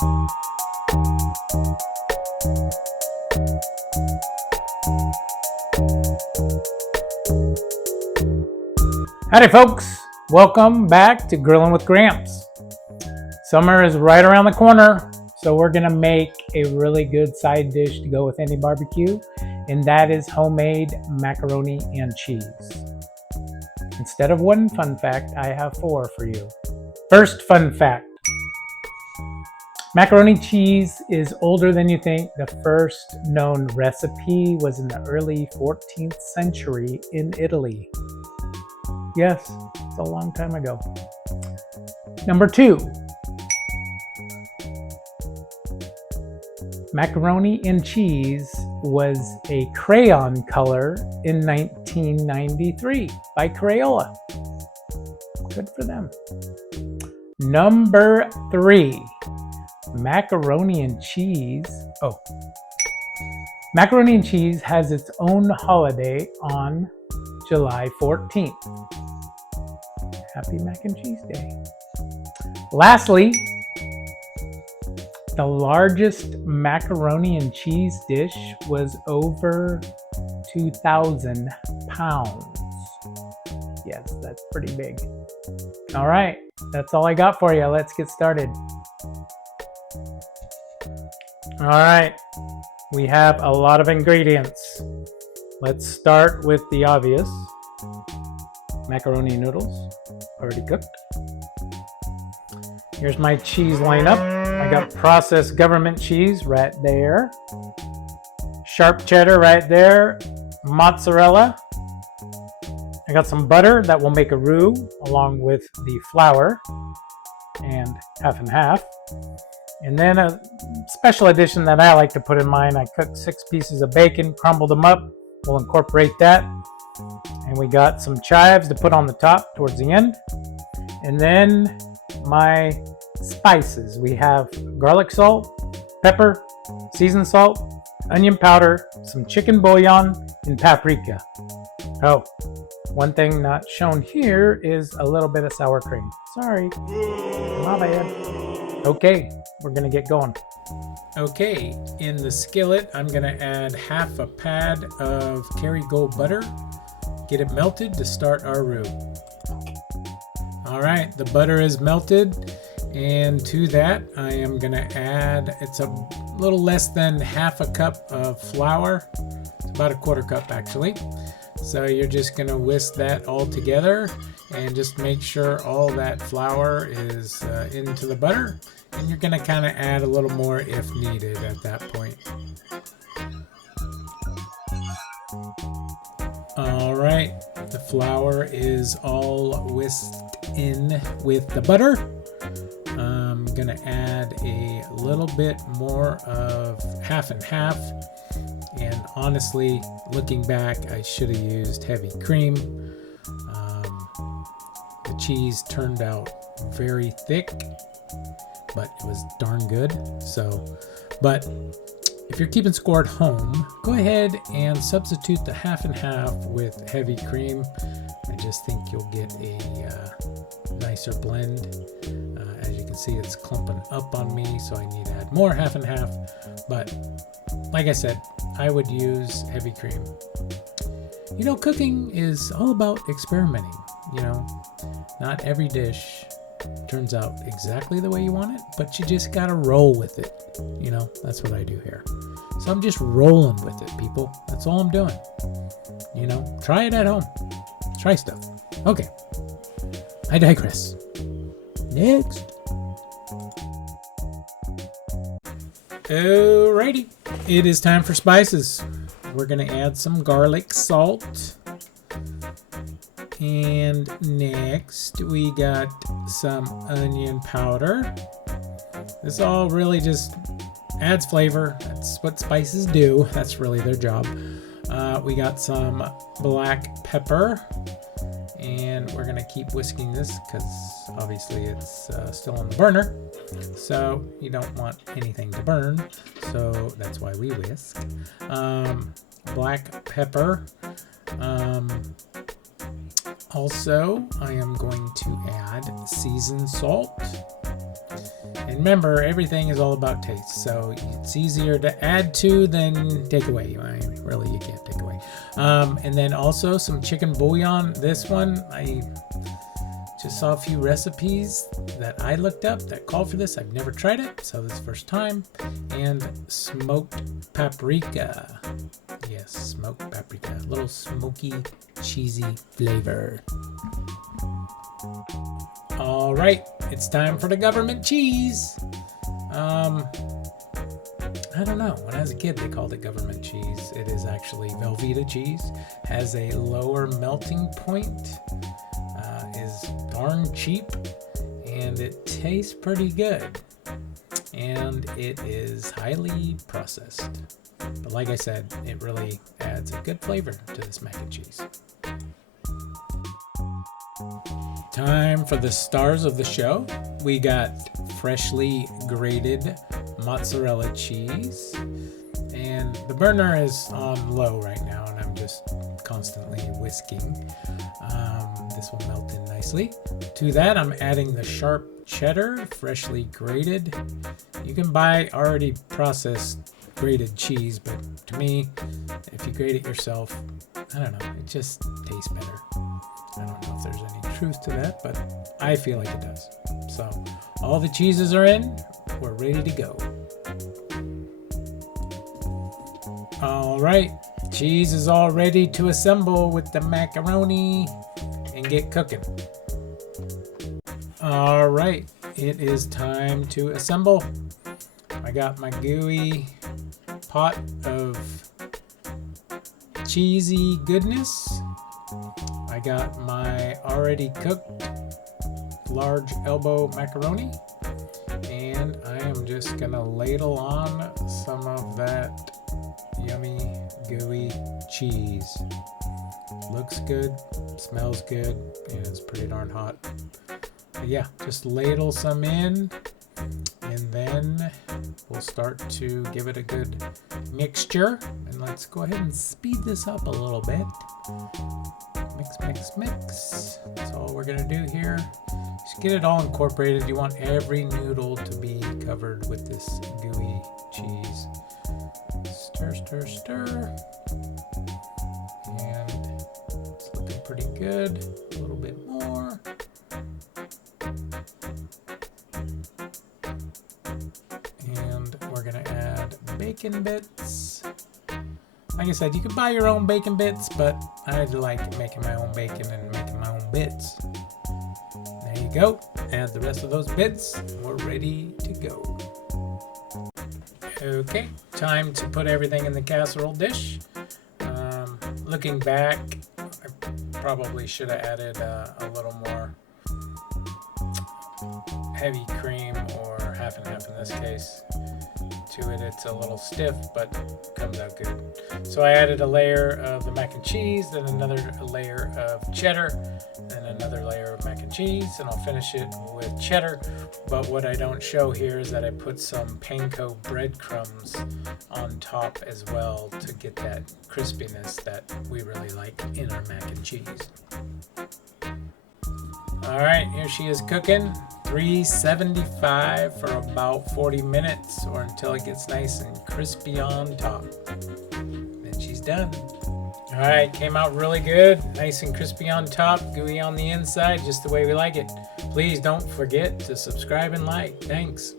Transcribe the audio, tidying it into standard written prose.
Howdy folks, welcome back to Grilling with Gramps. Summer is right around the corner, so we're gonna make a really good side dish to go with any barbecue, and that is homemade macaroni and cheese. Instead of one fun fact, I have 4 for you. First fun fact. Macaroni cheese is older than you think. The first known recipe was in the early 14th century in Italy. Yes, it's a long time ago. Number 2. Macaroni and cheese was a crayon color in 1993 by Crayola. Good for them. Number 3. Macaroni and cheese. Macaroni and cheese has its own holiday on July 14th. Happy Mac and Cheese Day. Lastly, the largest macaroni and cheese dish was over 2,000 pounds. Yes, that's pretty big. All right, that's all I got for you. Let's get started. All right, we have a lot of ingredients. Let's start with the obvious. Macaroni noodles, already cooked. Here's my cheese lineup. I got processed government cheese right there. Sharp cheddar right there. Mozzarella. I got some butter that will make a roux along with the flour and half and half. And then a special addition that I like to put in mine, I cooked 6 pieces of bacon, crumbled them up. We'll incorporate that. And we got some chives to put on the top towards the end. And then my spices. We have garlic salt, pepper, seasoned salt, onion powder, some chicken bouillon, and paprika. Oh, one thing not shown here is a little bit of sour cream. Sorry, my bad. Okay, we're gonna get going. Okay, in the skillet, I'm gonna add half a pad of Kerrygold butter. Get it melted to start our roux. All right, the butter is melted, and to that, I am gonna add, it's a little less than half a cup of flour. It's about a 1/4 cup actually. So you're just gonna whisk that all together and just make sure all that flour is into the butter. And you're gonna kind of add a little more if needed at that point. All right, the flour is all whisked in with the butter. I'm gonna add a little bit more of half and half. And honestly, looking back, I should have used heavy cream. The cheese turned out very thick, but it was darn good. But if you're keeping score at home, go ahead and substitute the half and half with heavy cream. I just think you'll get a nicer blend. As you can see, it's clumping up on me, so I need to add more half and half. But like I said, I would use heavy cream. You know, cooking is all about experimenting. You know, not every dish turns out exactly the way you want it, but you just gotta roll with it. You know, that's what I do here. So I'm just rolling with it, people. That's all I'm doing. You know, try it at home. Try stuff. Okay, I digress. Next. Alrighty, it is time for spices. We're gonna add some garlic salt. And next we got some onion powder. This all really just adds flavor. That's what spices do. That's really their job. We got some black pepper. And we're gonna keep whisking this because obviously it's still on the burner. So you don't want anything to burn. So that's why we whisk. Black pepper. Also, I am going to add seasoned salt. And remember, everything is all about taste, so it's easier to add to than take away. Really, you can't take away. And then also some chicken bouillon. This one, I just saw a few recipes that I looked up that call for this. I've never tried it, so this is the first time. And smoked paprika. Yes, smoked paprika. A little smoky, cheesy flavor. All right, it's time for the government cheese. I don't know. When I was a kid, they called it government cheese. It is actually Velveeta cheese. Has a lower melting point. Is darn cheap, and it tastes pretty good. And it is highly processed. But like I said, it really adds a good flavor to this mac and cheese. Time for the stars of the show. We got freshly grated mozzarella cheese, and the burner is on low right now, and I'm just constantly whisking. This will melt in nicely. To that, I'm adding the sharp cheddar, freshly grated. You can buy already processed grated cheese, but to me, if you grate it yourself, I don't know, it just tastes better. I don't know if there's any truth to that, but I feel like it does. So all the cheeses are in. We're ready to go. All right, cheese is all ready to assemble with the macaroni and get cooking. All right, it is time to assemble. I got my gooey pot of cheesy goodness. I got my already cooked large elbow macaroni, and I am just gonna ladle on some of that yummy gooey cheese. Looks good, smells good, and it's pretty darn hot. But yeah, just ladle some in, and then we'll start to give it a good mixture. And let's go ahead and speed this up a little bit. Mix, mix, mix. That's all we're gonna do here. Just get it all incorporated. You want every noodle to be covered with this gooey cheese. Stir, stir, stir. And it's looking pretty good. A little bit more. And we're gonna add bacon bits. Like I said, you can buy your own bacon bits, but I like making my own bacon and making my own bits. There you go. Add the rest of those bits. We're ready to go. Okay, time to put everything in the casserole dish. Looking back, I probably should have added a little more heavy cream, or half and half in this case. To it, it's a little stiff, but comes out good. So I added a layer of the mac and cheese, then another layer of cheddar, then another layer of mac and cheese, and I'll finish it with cheddar. But what I don't show here is that I put some panko breadcrumbs on top as well to get that crispiness that we really like in our mac and cheese. All right, here she is cooking. 375 for about 40 minutes, or until it gets nice and crispy on top. Then she's done. All right, came out really good. Nice and crispy on top, gooey on the inside, just the way we like it. Please don't forget to subscribe and like. Thanks.